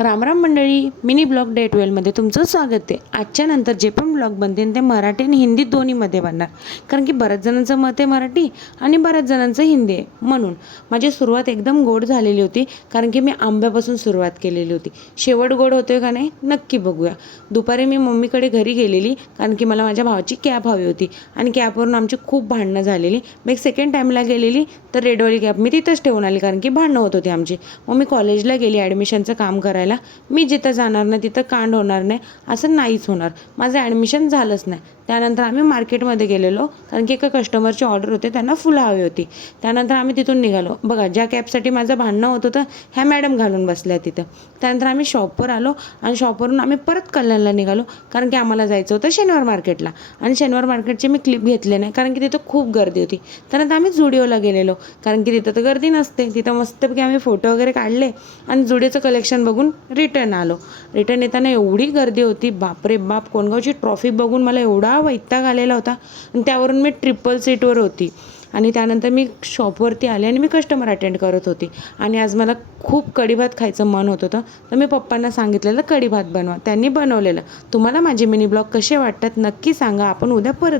रामराम मंडळी, mini blog day 12मध्ये तुमचं स्वागत आहे. आजच्या नंतर जे पण ब्लॉग बनतील ते मराठी आणि हिंदी दोन्हीमध्ये बनणार, कारण की बऱ्याच जणांचं मत आहे मराठी आणि बऱ्याच जणांचं हिंदी आहे. म्हणून माझी सुरुवात एकदम गोड झालेली होती, कारण की मी आंब्यापासून सुरुवात केलेली होती. शेवट गोड होतोय का नाही नक्की बघूया. दुपारी मी मम्मीकडे घरी गेलेली, कारण की मला माझ्या भावाची कॅब हवी होती आणि कॅबवरून आमची खूप भांडणं झालेली. मग सेकंड टाईमला गेलेली तर रेडवाली कॅब मी तिथंच ठेवून आली, कारण की भांडणं होत होती आमची. मग मी कॉलेजला गेली ॲडमिशनचं काम करायला. मी जिथं जाणार नाही तिथं कांड होणार नाही असं नाहीच होणार. माझं ॲडमिशन झालंच नाही. त्यानंतर आम्ही मार्केटमध्ये गेलेलो, कारण की एका कस्टमरची ऑर्डर होते, त्यांना फुलं हवी होती. त्यानंतर आम्ही तिथून निघालो. बघा, ज्या कॅबसाठी माझं भांडणं होत होतं ह्या मॅडम घालून बसल्या तिथं. त्यानंतर आम्ही शॉपवर आलो आणि शॉपवरून आम्ही परत कल्याणला निघालो, कारण की आम्हाला जायचं होतं शनिवार मार्केटला. आणि शनिवार मार्केटचे मी क्लिप घेतले नाही, कारण की तिथं खूप गर्दी होती. त्यानंतर आम्ही झुडिओला गेलेलो, कारण की तिथं तर गर्दी नसते. तिथं मस्तपैकी आम्ही फोटो वगैरे काढले आणि झुडिओचं कलेक्शन बघून रिटर्न आलो. रिटर्न येताना एवढी गर्दी होती, बापरे बाप. कोणगावची ट्रॉफिक बघून मला एवढा वैताग आलेला होता. आणि त्यावरून मी ट्रिपल सीटवर होती. आणि त्यानंतर मी शॉपवरती आले आणि मी कस्टमर अटेंड करत होती. आणि आज मला खूप कढी भात खायचं मन होत होतं, तर मी पप्पांना सांगितलेलं कढी भात बनवा. त्यांनी बनवलेलं. तुम्हाला माझे मिनी ब्लॉग कसे वाटतात नक्की सांगा. आपण उद्या परत